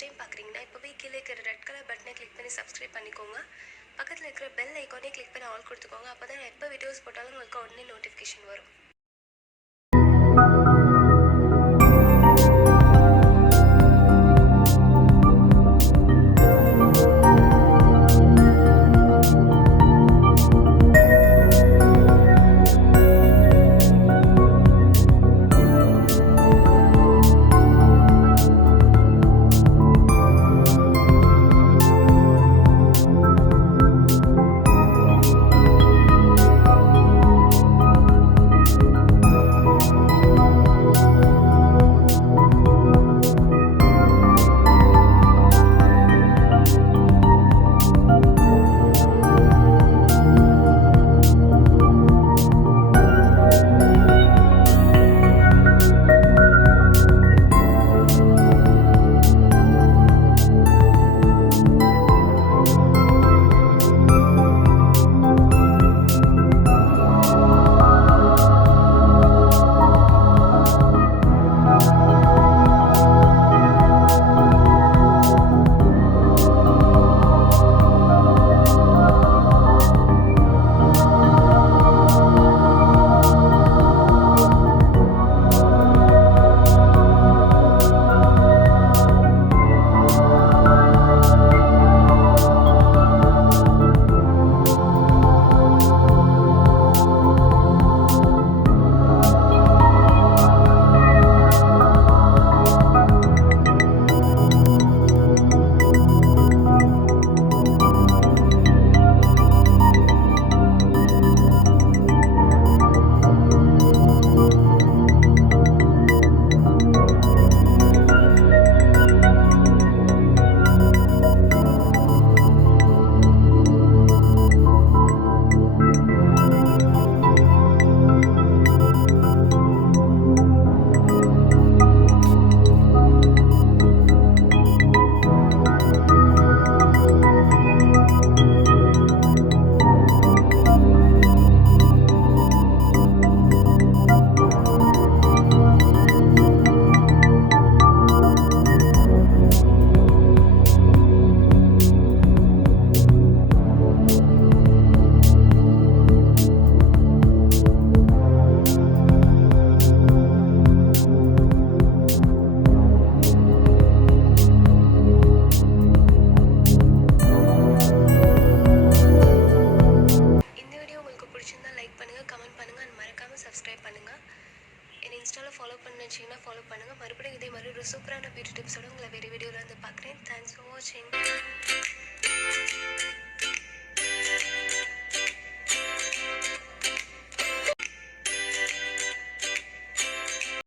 First time பார்க்குறீங்கன்னா இப்போவே கீழே இருக்கிற ரெட் கலர் பட்டனை கிளிக் பண்ணி சப்ஸ்கிரைப் பண்ணிக்கோங்க. பக்கத்தில் இருக்கிற பெல் ஐக்கானே கிளிக் பண்ணி ஆல் கொடுத்துக்கோங்க. அப்போ தான் எப்போ வீடியோஸ் போட்டாலும் உங்களுக்கு உடனே நோட்டிஃபிகேஷன் வரும். சப்ஸ்கிரைப் பண்ணுங்கள். என்னை இன்ஸ்டாவில் ஃபாலோ பண்ணிச்சிங்கன்னா ஃபாலோ பண்ணுங்கள். மறுபடியும் இதே மாதிரி ஒரு சூப்பரான பியூட்டி டிப்ஸோடு உங்களை வேறு வீடியோவில் வந்து பார்க்குறேன். தேங்க்ஸ் ஃபார் வாட்சிங்.